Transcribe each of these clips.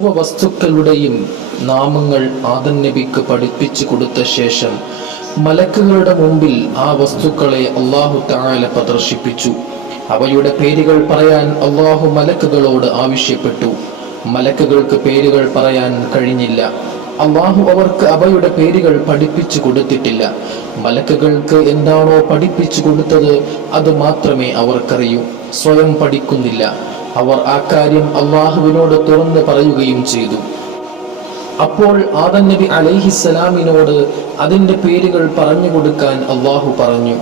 വസ്തുക്കളുടെയും നാമങ്ങൾ ആദം നബിക്ക് പഠിപ്പിച്ചു കൊടുത്ത ശേഷം മലക്കുകളുടെ മുമ്പിൽ ആ വസ്തുക്കളെ അല്ലാഹു തആല പ്രദർശിപ്പിച്ചു. അവയുടെ പേരുകൾ പറയാൻ അല്ലാഹു മലക്കുകളോട് ആവശ്യപ്പെട്ടു. മലക്കുകൾക്ക് പേരുകൾ പറയാൻ കഴിഞ്ഞില്ല. അല്ലാഹു അവർക്ക് അവയുടെ പേരുകൾ പഠിപ്പിച്ചു കൊടുത്തിട്ടില്ല. മലക്കുകൾക്ക് എന്താണോ പഠിപ്പിച്ചു കൊടുത്തത് അത് മാത്രമേ അവർക്കറിയൂ. സ്വയം പഠിക്കുന്നില്ല. അവർ ആ കാര്യം അള്ളാഹുവിനോട് തുറന്ന് പറയുകയും ചെയ്തു. അപ്പോൾ ആദം നബി അലൈഹിസ്സലാമിനോട് അതിൻ്റെ പേരുകൾ പറഞ്ഞു കൊടുക്കാൻ അള്ളാഹു പറഞ്ഞു.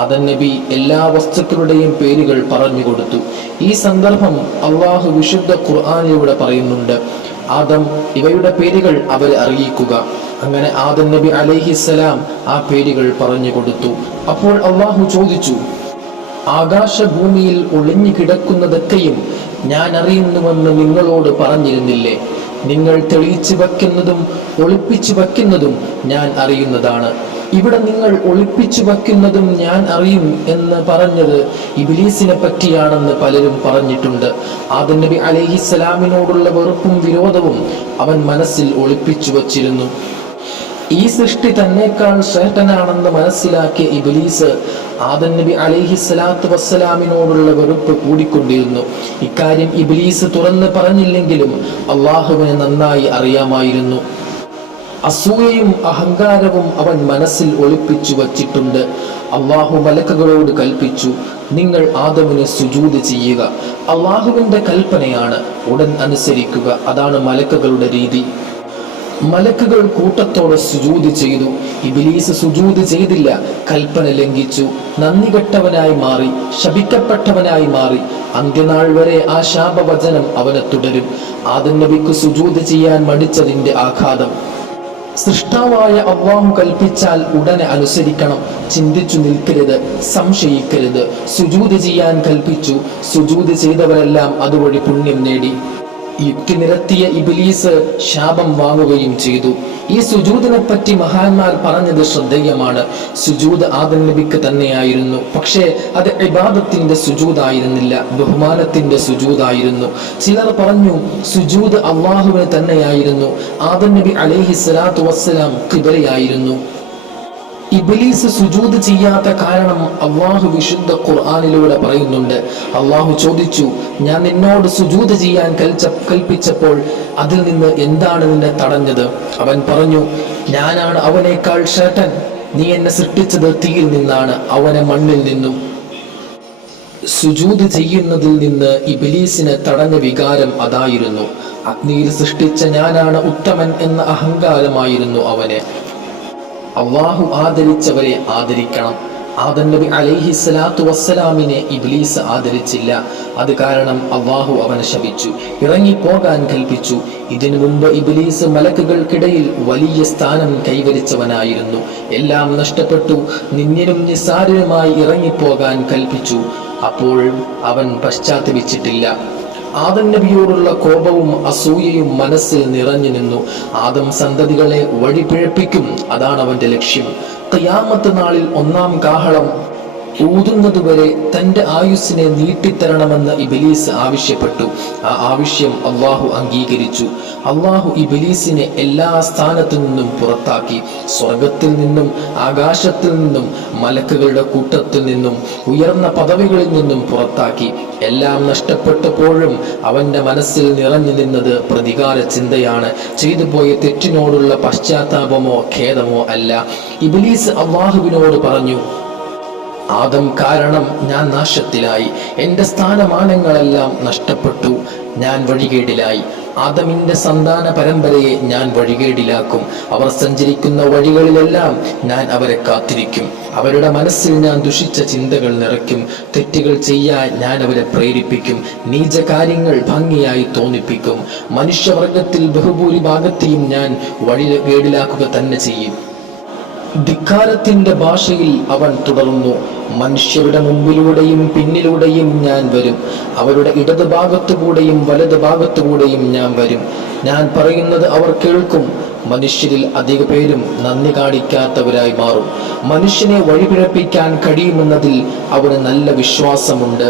ആദം നബി എല്ലാ വസ്തുക്കളുടെയും പേരുകൾ പറഞ്ഞു കൊടുത്തു. ഈ സന്ദർഭം അള്ളാഹു വിശുദ്ധ ഖുർആനിലൂടെ പറയുന്നുണ്ട്. ആദം ഇവയുടെ പേരുകൾ അവരെ അറിയിക്കുക. അങ്ങനെ ആദം നബി അലൈഹിസ്സലാം ആ പേരുകൾ പറഞ്ഞു കൊടുത്തു. അപ്പോൾ അള്ളാഹു ചോദിച്ചു, ആകാശഭൂമിയിൽ ഒളിഞ്ഞു കിടക്കുന്നതൊക്കെയും ഞാൻ അറിയുന്നുവെന്ന് നിങ്ങളോട് പറഞ്ഞിരുന്നില്ലേ? നിങ്ങൾ തെളിയിച്ചു വയ്ക്കുന്നതും ഒളിപ്പിച്ചു വയ്ക്കുന്നതും ഞാൻ അറിയുന്നതാണ്. ഇവിടെ നിങ്ങൾ ഒളിപ്പിച്ചു വയ്ക്കുന്നതും ഞാൻ അറിയും എന്ന് പറഞ്ഞത് ഇബ്ലീസിനെ പറ്റിയാണെന്ന് പലരും പറഞ്ഞിട്ടുണ്ട്. ആദം നബി അലൈഹിസ്സലാമിനോടുള്ള വെറുപ്പും വിരോധവും അവൻ മനസ്സിൽ ഒളിപ്പിച്ചു വച്ചിരുന്നു. ഈ സൃഷ്ടി തന്നേക്കാൾ ശ്രേഷ്ഠനാണെന്ന് മനസ്സിലാക്കിയ ഇബ്ലീസ് ആദം നബി അലൈഹിസ്സലാത്തു വസ്സലാമിനോടുള്ള വെറുപ്പ് കൂടിക്കൊണ്ടിരുന്നു. ഇക്കാര്യം ഇബ്ലീസ് തുറന്ന് പറഞ്ഞില്ലെങ്കിലും അള്ളാഹുവിനെ നന്നായി അറിയാമായിരുന്നു. അസൂയയും അഹങ്കാരവും അവൻ മനസ്സിൽ ഒളിപ്പിച്ചു വച്ചിട്ടുണ്ട്. അള്ളാഹു മലക്കുകളോട് കൽപ്പിച്ചു, നിങ്ങൾ ആദമിന് സുജൂദ് ചെയ്യുക. അള്ളാഹുവിന്റെ കൽപ്പനയാണ്, ഉടൻ അനുസരിക്കുക. അതാണ് മലക്കുകളുടെ രീതി. മലക്കുകൾ കൂട്ടത്തോടെ സുജൂദ് ചെയ്തു. ഇബ്ലീസ് സുജൂദ് ചെയ്തില്ല, കൽപ്പന ലംഘിച്ചു. നന്ദികെട്ടവനായി മാറി, ശപിക്കപ്പെട്ടവനായി മാറി. അന്ത്യനാൾ വരെ ആ ശാപവചനം അവനെ തുടരും. ആദം നബിക്ക് സുജൂദ് ചെയ്യാൻ മടിച്ചതിന്റെ ആഘാതം. സൃഷ്ടാവായ അല്ലാഹു കൽപ്പിച്ചാൽ ഉടനെ അനുസരിക്കണം. ചിന്തിച്ചു നിൽക്കരുത്, സംശയിക്കരുത്. സുജൂദ് ചെയ്യാൻ കൽപ്പിച്ചു. സുജൂദ് ചെയ്തവരെല്ലാം അതുവഴി പുണ്യം നേടി. യുക്തി നിരത്തിയ ഇബ്ലീസ് ശാപം വാങ്ങുകയും ചെയ്തു. ഈ സുജൂദിനെ പറ്റി മഹാന്മാർ പറഞ്ഞത് ശ്രദ്ധേയമാണ്. സുജൂദ് ആദം നബിക്ക് തന്നെയായിരുന്നു. പക്ഷേ അത് ഇബാദത്തിന്റെ സുജൂദായിരുന്നില്ല, ബഹുമാനത്തിന്റെ സുജൂദായിരുന്നു. ചിലർ പറഞ്ഞു സുജൂദ് അള്ളാഹുവിന് തന്നെയായിരുന്നു. ആദം നബി അലൈഹിസ്സലാത്തു വസ്സലാം ഖിബ്ലയായിരുന്നു. ഇബ്ലീസ് സുജൂദ് ചെയ്യാത്ത കാരണം അള്ളാഹു വിശുദ്ധ ഖുർആനിലൂടെ പറയുന്നുണ്ട്. അള്ളാഹു ചോദിച്ചു, ഞാൻ നിന്നോട് സുജൂദ് ചെയ്യാൻ കൽപ്പിച്ചപ്പോൾ അതിൽ നിന്ന് എന്താണ് നിന്നെ തടഞ്ഞത്? അവൻ പറഞ്ഞു, ഞാനാണ് അവനേക്കാൾ ശ്രേഷ്ഠൻ. നീ എന്നെ സൃഷ്ടിച്ചത് തീയിൽ നിന്നാണ്, അവനെ മണ്ണിൽ നിന്നും. സുജൂദ് ചെയ്യുന്നതിൽ നിന്ന് ഇബ്ലീസിനെ തടഞ്ഞ വികാരം അതായിരുന്നു. അഗ്നിയിൽ സൃഷ്ടിച്ച ഞാനാണ് ഉത്തമൻ എന്ന അഹങ്കാരമായിരുന്നു അവനെ. അള്ളാഹു ആദരിച്ചവരെ ആദരിക്കണം. ആദം നബി അലൈഹിസ്സലാത്തു വസ്സലാമിനെ ഇബ്ലീസ് ആദരിച്ചില്ല. അത് കാരണം അള്ളാഹു അവനെ ശപിച്ചു, ഇറങ്ങിപ്പോകാൻ കൽപ്പിച്ചു. ഇതിനു മുമ്പ് ഇബ്ലീസ് മലക്കുകൾക്കിടയിൽ വലിയ സ്ഥാനം കൈവരിച്ചവനായിരുന്നു. എല്ലാം നഷ്ടപ്പെട്ടു. നിന്ദ്യനും നിസ്സാരനുമായി ഇറങ്ങിപ്പോകാൻ കൽപ്പിച്ചു. അപ്പോൾ അവൻ പശ്ചാത്തപിച്ചിട്ടില്ല. ആദം നബിയോടുള്ള കോപവും അസൂയയും മനസ്സിൽ നിറഞ്ഞു നിന്നു. ആദം സന്തതികളെ വഴിപിഴപ്പിക്കും, അതാണ് അവന്റെ ലക്ഷ്യം. ഖിയാമത്ത് നാളിൽ ഒന്നാം കാഹളം ഊതുന്നതുവരെ തന്റെ ആയുസ്സിനെ നീട്ടിത്തരണമെന്ന് ഇബ്ലീസ് ആവശ്യപ്പെട്ടു. ആ ആവശ്യം അള്ളാഹു അംഗീകരിച്ചു. അള്ളാഹു ഇബ്ലീസിനെ എല്ലാ സ്ഥാനത്തു നിന്നും പുറത്താക്കി. സ്വർഗത്തിൽ നിന്നും, ആകാശത്തിൽ നിന്നും, മലക്കുകളുടെ കൂട്ടത്തിൽ നിന്നും, ഉയർന്ന പദവികളിൽ നിന്നും പുറത്താക്കി. എല്ലാം നഷ്ടപ്പെട്ടപ്പോഴും അവന്റെ മനസ്സിൽ നിറഞ്ഞു നിന്നത് പ്രതികാര ചിന്തയാണ്. ചെയ്തുപോയ തെറ്റിനോടുള്ള പശ്ചാത്താപമോ ഖേദമോ അല്ല. ഇബ്ലീസ് അള്ളാഹുവിനോട് പറഞ്ഞു, ആദം കാരണം ഞാൻ നാശത്തിലായി. എൻ്റെ സ്ഥാനമാനങ്ങളെല്ലാം നഷ്ടപ്പെട്ടു. ഞാൻ വഴികേടിലായി. ആദമിന്റെ സന്താന പരമ്പരയെ ഞാൻ വഴികേടിലാക്കും. അവർ സഞ്ചരിക്കുന്ന വഴികളിലെല്ലാം ഞാൻ അവരെ കാത്തിരിക്കും. അവരുടെ മനസ്സിൽ ഞാൻ ദുഷിച്ച ചിന്തകൾ നിറയ്ക്കും. തെറ്റുകൾ ചെയ്യാൻ ഞാൻ അവരെ പ്രേരിപ്പിക്കും. നീച കാര്യങ്ങൾ ഭംഗിയായി തോന്നിപ്പിക്കും. മനുഷ്യവർഗത്തിൽ ബഹുഭൂരിഭാഗത്തെയും ഞാൻ വഴികേടിലാക്കുക തന്നെ ചെയ്യും. ധിക്കാരത്തിന്റെ ഭാഷയിൽ അവൻ തുടർന്നു, മനുഷ്യരുടെ മുമ്പിലൂടെയും പിന്നിലൂടെയും ഞാൻ വരും. അവരുടെ ഇടത് ഭാഗത്തുകൂടെയും വലത് ഭാഗത്തുകൂടെയും ഞാൻ വരും. ഞാൻ പറയുന്നത് അവർ കേൾക്കും. മനുഷ്യരിൽ അധിക പേരും നന്ദി കാണിക്കാത്തവരായി മാറും. മനുഷ്യനെ വഴിപിഴപ്പിക്കാൻ കഴിയുമെന്നതിൽ അവന് നല്ല വിശ്വാസമുണ്ട്.